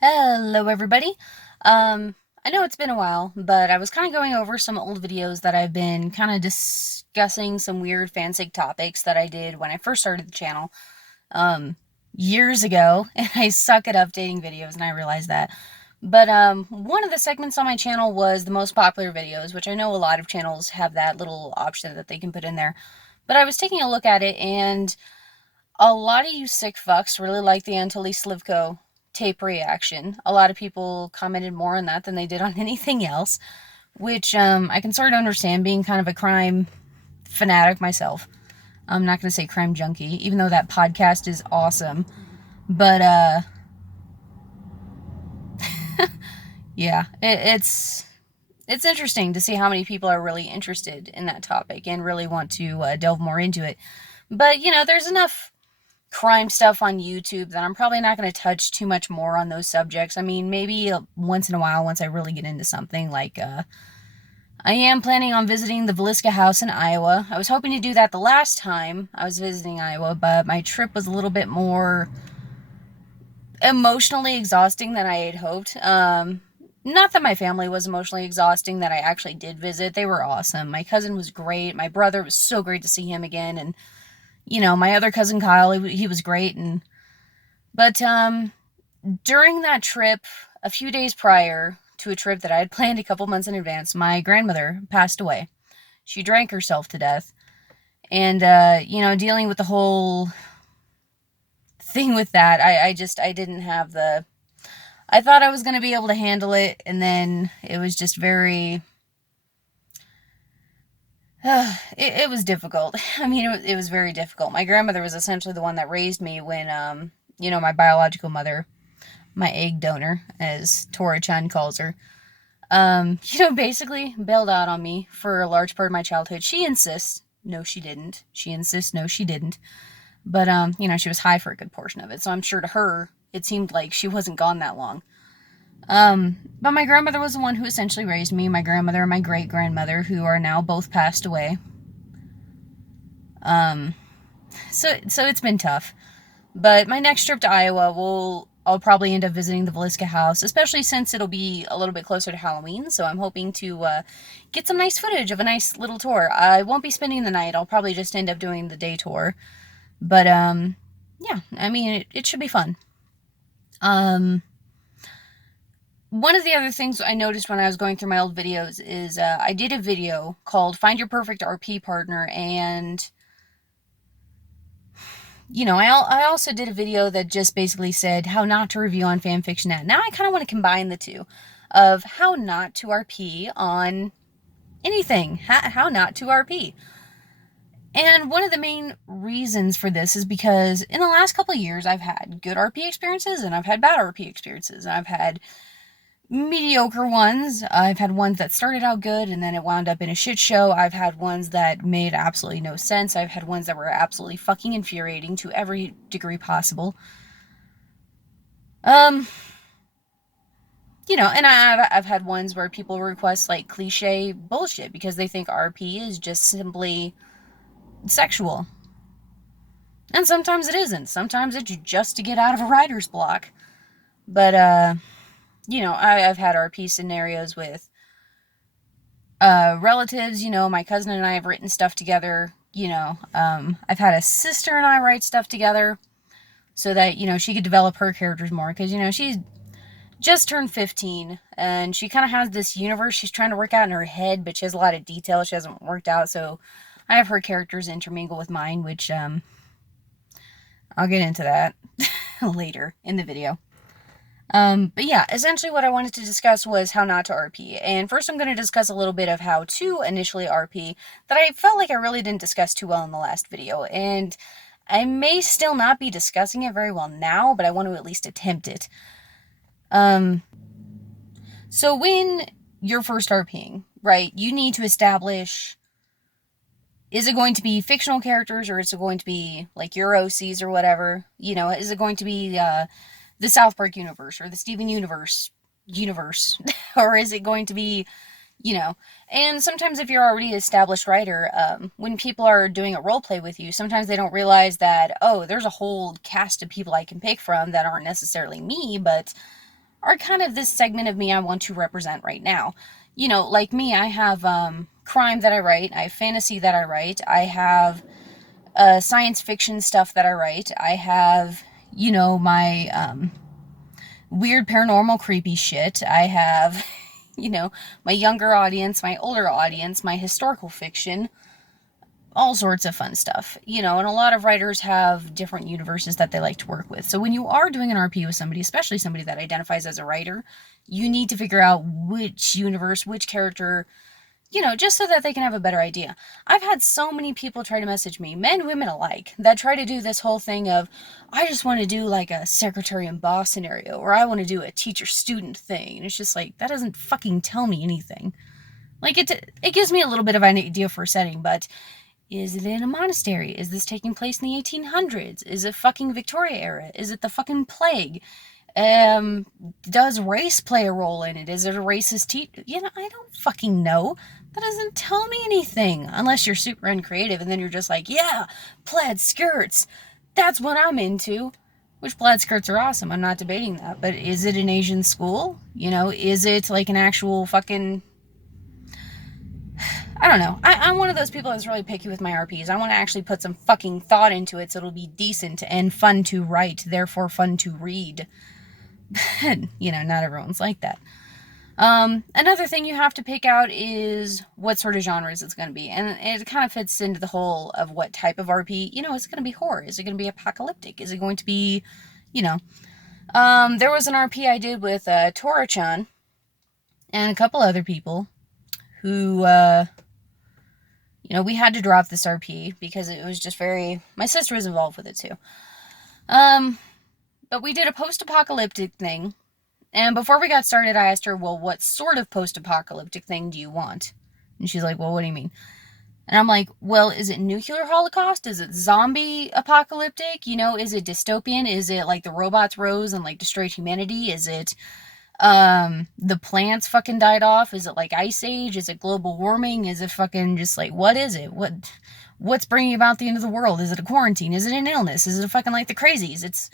Hello, everybody. I know it's been a while, but I was kind of going over some old videos that I've been kind of discussing some weird fansig topics that I did when I first started the channel, um, years ago, and I suck at updating videos, and I realized that. But, one of the segments on my channel was the most popular videos, which I know a lot of channels have that little option that they can put in there. But I was taking a look at it, and a lot of you sick fucks really like the Anatoly Slivko tape reaction. A lot of people commented more on that than they did on anything else, which I can sort of understand, being kind of a crime fanatic myself. I'm not going to say crime junkie, even though that podcast is awesome. But, yeah, it's interesting to see how many people are really interested in that topic and really want to delve more into it. But, there's enough crime stuff on YouTube that I'm probably not going to touch too much more on those subjects. I mean, maybe once in a while, once I really get into something, like, I am planning on visiting the Villisca House in Iowa. I was hoping to do that the last time I was visiting Iowa, but my trip was a little bit more emotionally exhausting than I had hoped. Not that my family was emotionally exhausting, that I actually did visit. They were awesome. My cousin was great. My brother, was so great to see him again. And, my other cousin Kyle, he was great. But during that trip, a few days prior to a trip that I had planned a couple months in advance, my grandmother passed away. She drank herself to death. And, dealing with the whole thing with that, I didn't have I thought I was going to be able to handle it, and then it was just very, it was difficult. I mean, it was very difficult. My grandmother was essentially the one that raised me when, my biological mother, my egg donor, as Tora-chan calls her, basically bailed out on me for a large part of my childhood. She insists, no, she didn't. She insists, no, she didn't. But, she was high for a good portion of it, so I'm sure to her, it seemed like she wasn't gone that long. But my grandmother was the one who essentially raised me. My grandmother and my great-grandmother, who are now both passed away. So it's been tough. But my next trip to Iowa, I'll probably end up visiting the Villisca House, especially since it'll be a little bit closer to Halloween, so I'm hoping to get some nice footage of a nice little tour. I won't be spending the night. I'll probably just end up doing the day tour. But, yeah, I mean, it should be fun. One of the other things I noticed when I was going through my old videos is I did a video called Find Your Perfect RP Partner, and I also did a video that just basically said how not to review on fanfiction.net. Now I kind of want to combine the two of how not to RP on anything, how not to RP. And one of the main reasons for this is because in the last couple of years, I've had good RP experiences and I've had bad RP experiences, and I've had mediocre ones. I've had ones that started out good and then it wound up in a shit show. I've had ones that made absolutely no sense. I've had ones that were absolutely fucking infuriating to every degree possible. And I've had ones where people request like cliche bullshit because they think RP is just simply sexual. And sometimes it isn't. Sometimes it's just to get out of a writer's block. But, I've had RP scenarios with relatives. My cousin and I have written stuff together. I've had a sister and I write stuff together so that, she could develop her characters more. Because, she's just turned 15 and she kind of has this universe she's trying to work out in her head, but she has a lot of detail she hasn't worked out. So I have her characters intermingle with mine, which, I'll get into that later in the video. But yeah, essentially what I wanted to discuss was how not to RP. And first I'm going to discuss a little bit of how to initially RP that I felt like I really didn't discuss too well in the last video. And I may still not be discussing it very well now, but I want to at least attempt it. So when you're first RPing, right, you need to establish, is it going to be fictional characters or is it going to be like your OCs or whatever? Is it going to be, the South Park universe or the Steven universe, or is it going to be, and sometimes if you're already an established writer, when people are doing a role play with you, sometimes they don't realize that, oh, there's a whole cast of people I can pick from that aren't necessarily me, but are kind of this segment of me I want to represent right now. You know, like me, I have crime that I write, I have fantasy that I write, I have science fiction stuff that I write, I have, you know, my weird paranormal creepy shit, I have, you know, my younger audience, my older audience, my historical fiction, all sorts of fun stuff, you know, and a lot of writers have different universes that they like to work with. So when you are doing an RP with somebody, especially somebody that identifies as a writer, you need to figure out which universe, which character, you know, just so that they can have a better idea. I've had so many people try to message me, men, women alike, that try to do this whole thing of, I just want to do like a secretary and boss scenario, or I want to do a teacher-student thing. And it's just like, that doesn't fucking tell me anything. Like, it gives me a little bit of an idea for a setting, but is it in a monastery? Is this taking place in the 1800s? Is it fucking Victoria era? Is it the fucking plague? Does race play a role in it? Is it a racist you know, I don't fucking know. That doesn't tell me anything. Unless you're super uncreative and then you're just like, yeah, plaid skirts. That's what I'm into. Which plaid skirts are awesome. I'm not debating that. But is it an Asian school? You know, is it like an actual fucking... I don't know. I'm one of those people that's really picky with my RPs. I want to actually put some fucking thought into it so it'll be decent and fun to write, therefore fun to read. You know, not everyone's like that. Another thing you have to pick out is what sort of genres it's going to be. And it kind of fits into the whole of what type of RP. You know, is it going to be horror? Is it going to be apocalyptic? Is it going to be, you know... there was an RP I did with Tora-chan and a couple other people who... you know, we had to drop this RP because it was just very... My sister was involved with it too. But we did a post-apocalyptic thing. And before we got started, I asked her, well, what sort of post-apocalyptic thing do you want? And she's like, well, what do you mean? And I'm like, well, is it nuclear holocaust? Is it zombie apocalyptic? You know, is it dystopian? Is it like the robots rose and like destroyed humanity? Is it... the plants fucking died off? Is it like ice age? Is it global warming? Is it fucking just like, what is it? What's bringing about the end of the world? Is it a quarantine? Is it an illness? Is it a fucking like the crazies?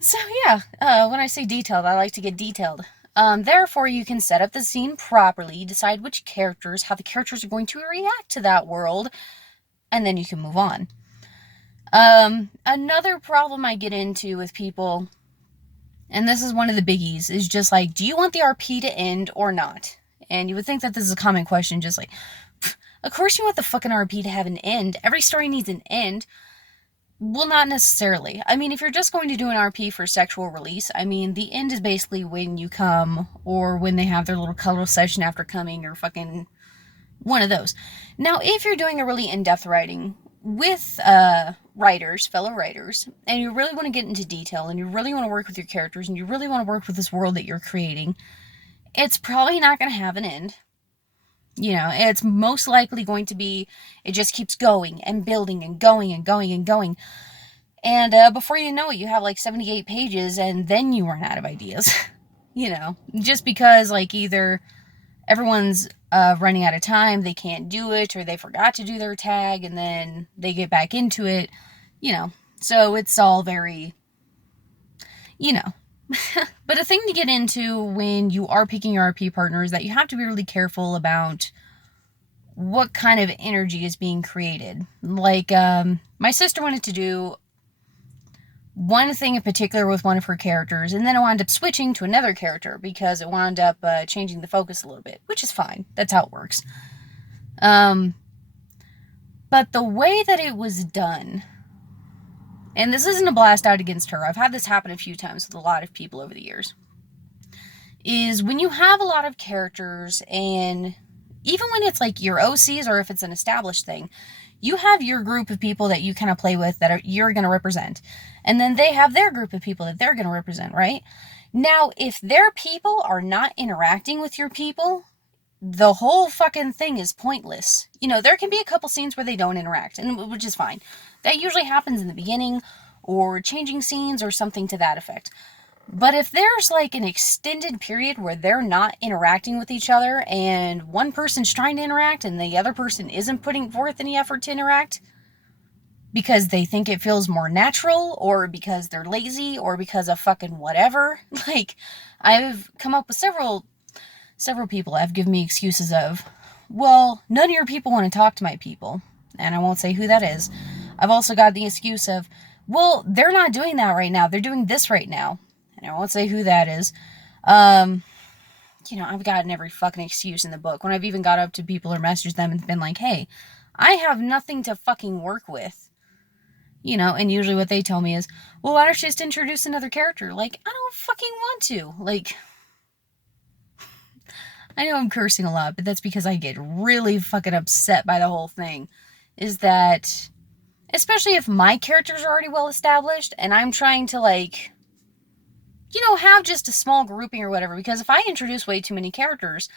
So yeah, when I say detailed, I like to get detailed. Therefore you can set up the scene properly, decide which characters, how the characters are going to react to that world, and then you can move on. Another problem I get into with people, and this is one of the biggies, is just like, do you want the RP to end or not? And you would think that this is a common question, just like, of course you want the fucking RP to have an end. Every story needs an end. Well, not necessarily. I mean, if you're just going to do an RP for sexual release, I mean, the end is basically when you come, or when they have their little cuddle session after coming, or fucking one of those. Now, if you're doing a really in-depth writing with writers, fellow writers, and you really want to get into detail, and you really want to work with your characters, and you really want to work with this world that you're creating, it's probably not going to have an end. You know, it's most likely going to be, it just keeps going and building and going and going and going. And before you know it, you have like 78 pages, and then you run out of ideas. You know, just because like either everyone's running out of time, they can't do it, or they forgot to do their tag, and then they get back into it, you know. So it's all very, you know. But a thing to get into when you are picking your RP partner is that you have to be really careful about what kind of energy is being created. Like, my sister wanted to do one thing in particular with one of her characters, and then it wound up switching to another character because it wound up changing the focus a little bit, which is fine. That's how it works. But the way that it was done, and this isn't a blast out against her, I've had this happen a few times with a lot of people over the years, is when you have a lot of characters, and even when it's like your OCs or if it's an established thing, you have your group of people that you kind of play with that you're going to represent. And then they have their group of people that they're going to represent, right? Now, if their people are not interacting with your people, the whole fucking thing is pointless. You know, there can be a couple scenes where they don't interact, and which is fine. That usually happens in the beginning, or changing scenes, or something to that effect. But if there's like an extended period where they're not interacting with each other, and one person's trying to interact and the other person isn't putting forth any effort to interact, because they think it feels more natural, or because they're lazy, or because of fucking whatever. Like, I've come up with several people have given me excuses of, well, none of your people want to talk to my people, and I won't say who that is. I've also got the excuse of, well, they're not doing that right now, they're doing this right now, and I won't say who that is. I've gotten every fucking excuse in the book. When I've even got up to people or messaged them and been like, hey, I have nothing to fucking work with. And usually what they tell me is, well, why don't you just introduce another character? Like, I don't fucking want to. Like, I know I'm cursing a lot, but that's because I get really fucking upset by the whole thing. Is that, especially if my characters are already well established and I'm trying to, like, have just a small grouping or whatever. Because if I introduce way too many characters,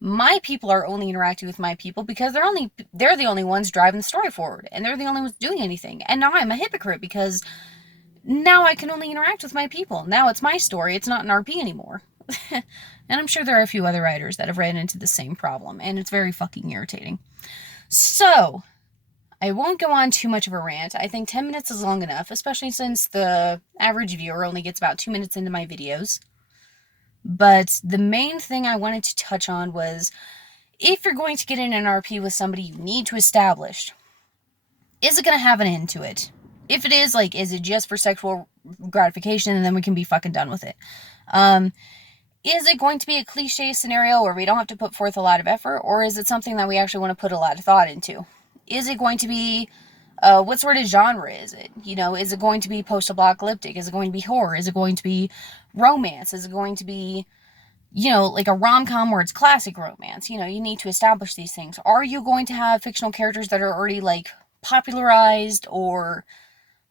my people are only interacting with my people because they're the only ones driving the story forward, and they're the only ones doing anything. And now I'm a hypocrite because now I can only interact with my people. Now it's my story, it's not an RP anymore. And I'm sure there are a few other writers that have ran into the same problem, and it's very fucking irritating. So, I won't go on too much of a rant. I think 10 minutes is long enough, especially since the average viewer only gets about 2 minutes into my videos. But the main thing I wanted to touch on was, if you're going to get in an RP with somebody you need to establish, is it going to have an end to it? If it is, like, is it just for sexual gratification and then we can be fucking done with it? Is it going to be a cliche scenario where we don't have to put forth a lot of effort, or is it something that we actually want to put a lot of thought into? Is it going to be, what sort of genre is it? Is it going to be post-apocalyptic? Is it going to be horror? Is it going to be romance? Is it going to be, like a rom-com where it's classic romance? You need to establish these things. Are you going to have fictional characters that are already, like, popularized, or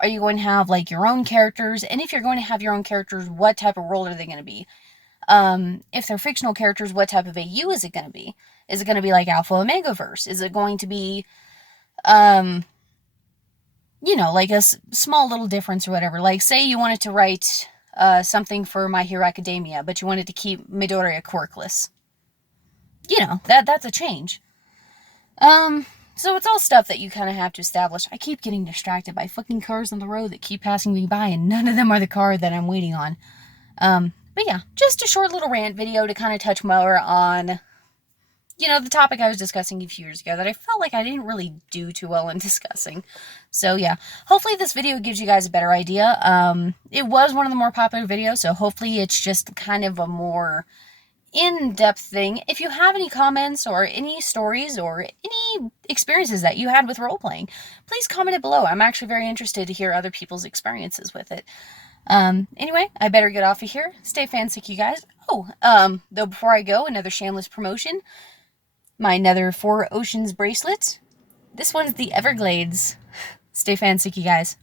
are you going to have, like, your own characters? And if you're going to have your own characters, what type of role are they going to be? If they're fictional characters, what type of AU is it going to be? Is it going to be like Alpha Omega verse? Is it going to be, like a small little difference or whatever? Like, say you wanted to write something for My Hero Academia, but you wanted to keep Midoriya quirkless. That's a change. So it's all stuff that you kind of have to establish. I keep getting distracted by fucking cars on the road that keep passing me by, and none of them are the car that I'm waiting on. But yeah, just a short little rant video to kind of touch more on, the topic I was discussing a few years ago that I felt like I didn't really do too well in discussing. So yeah, hopefully this video gives you guys a better idea. It was one of the more popular videos, so hopefully it's just kind of a more in-depth thing. If you have any comments or any stories or any experiences that you had with role-playing, please comment it below. I'm actually very interested to hear other people's experiences with it. Anyway, I better get off of here. Stay fansick, you guys. Though before I go, another shameless promotion. My Nether 4 Oceans bracelet. This one's the Everglades. Stay fansick, you guys.